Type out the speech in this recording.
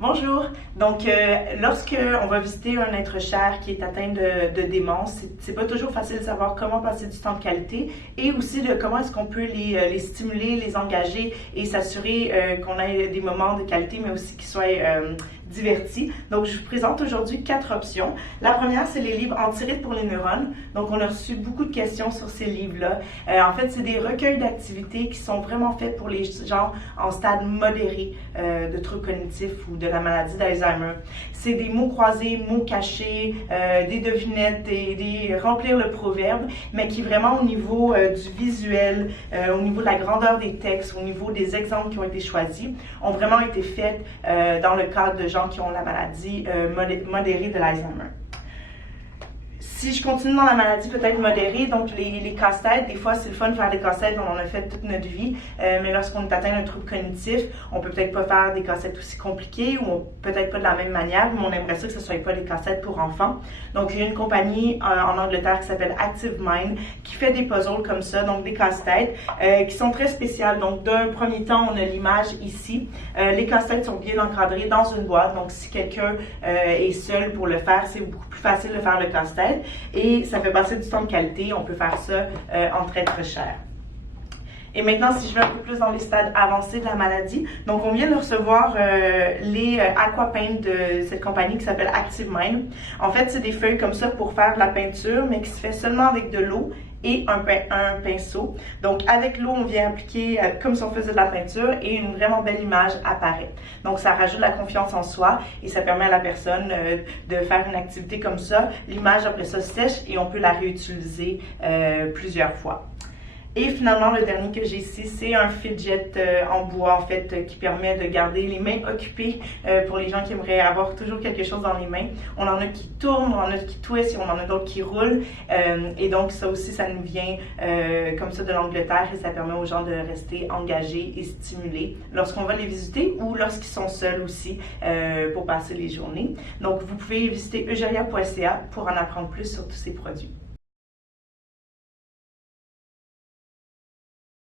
Bonjour! Donc, lorsque on va visiter un être cher qui est atteint de démence, c'est pas toujours facile de savoir comment passer du temps de qualité et aussi de comment est-ce qu'on peut les stimuler, les engager et s'assurer qu'on ait des moments de qualité, mais aussi qu'ils soient divertis. Donc, je vous présente aujourd'hui 4 options. La première, c'est les livres Anti-rythme pour les neurones. Donc, on a reçu beaucoup de questions sur ces livres-là. En fait, c'est des recueils d'activités qui sont vraiment faits pour les gens en stade modéré de troubles cognitifs ou de la maladie d'Alzheimer. C'est des mots croisés, mots cachés, des devinettes, des remplir le proverbe, mais qui vraiment au niveau du visuel, au niveau de la grandeur des textes, au niveau des exemples qui ont été choisis, ont vraiment été faits dans le cadre de gens qui ont la maladie modérée de l'Alzheimer. Si je continue dans la maladie peut-être modérée, donc les casse-têtes, des fois c'est le fun de faire des casse-têtes, on en a fait toute notre vie, mais lorsqu'on est atteint d'un trouble cognitif, on peut peut-être pas faire des casse-têtes aussi compliquées ou peut-être pas de la même manière, mais on aimerait ça que ce ne soit pas des casse-têtes pour enfants. Donc il y a une compagnie en Angleterre qui s'appelle Active Mind qui fait des puzzles comme ça, donc des casse-têtes qui sont très spéciales. Donc d'un premier temps, on a l'image ici. Les casse-têtes sont bien encadrés dans une boîte, donc si quelqu'un est seul pour le faire, c'est beaucoup plus facile de faire le casse-tête. Et ça fait passer du temps de qualité. On peut faire ça en très cher. Et maintenant, si je vais un peu plus dans les stades avancés de la maladie, donc on vient de recevoir les aquapaints de cette compagnie qui s'appelle Active Mind. En fait, c'est des feuilles comme ça pour faire de la peinture, mais qui se fait seulement avec de l'eau et un pinceau. Donc avec l'eau, on vient appliquer comme si on faisait de la peinture et une vraiment belle image apparaît. Donc ça rajoute la confiance en soi et ça permet à la personne de faire une activité comme ça. L'image après ça sèche et on peut la réutiliser plusieurs fois. Et finalement, le dernier que j'ai ici, c'est un fidget en bois, en fait, qui permet de garder les mains occupées pour les gens qui aimeraient avoir toujours quelque chose dans les mains. On en a qui tournent, on en a qui twistent et on en a d'autres qui roulent. Et donc, ça aussi, ça nous vient comme ça de l'Angleterre et ça permet aux gens de rester engagés et stimulés lorsqu'on va les visiter ou lorsqu'ils sont seuls aussi pour passer les journées. Donc, vous pouvez visiter eugéria.ca pour en apprendre plus sur tous ces produits.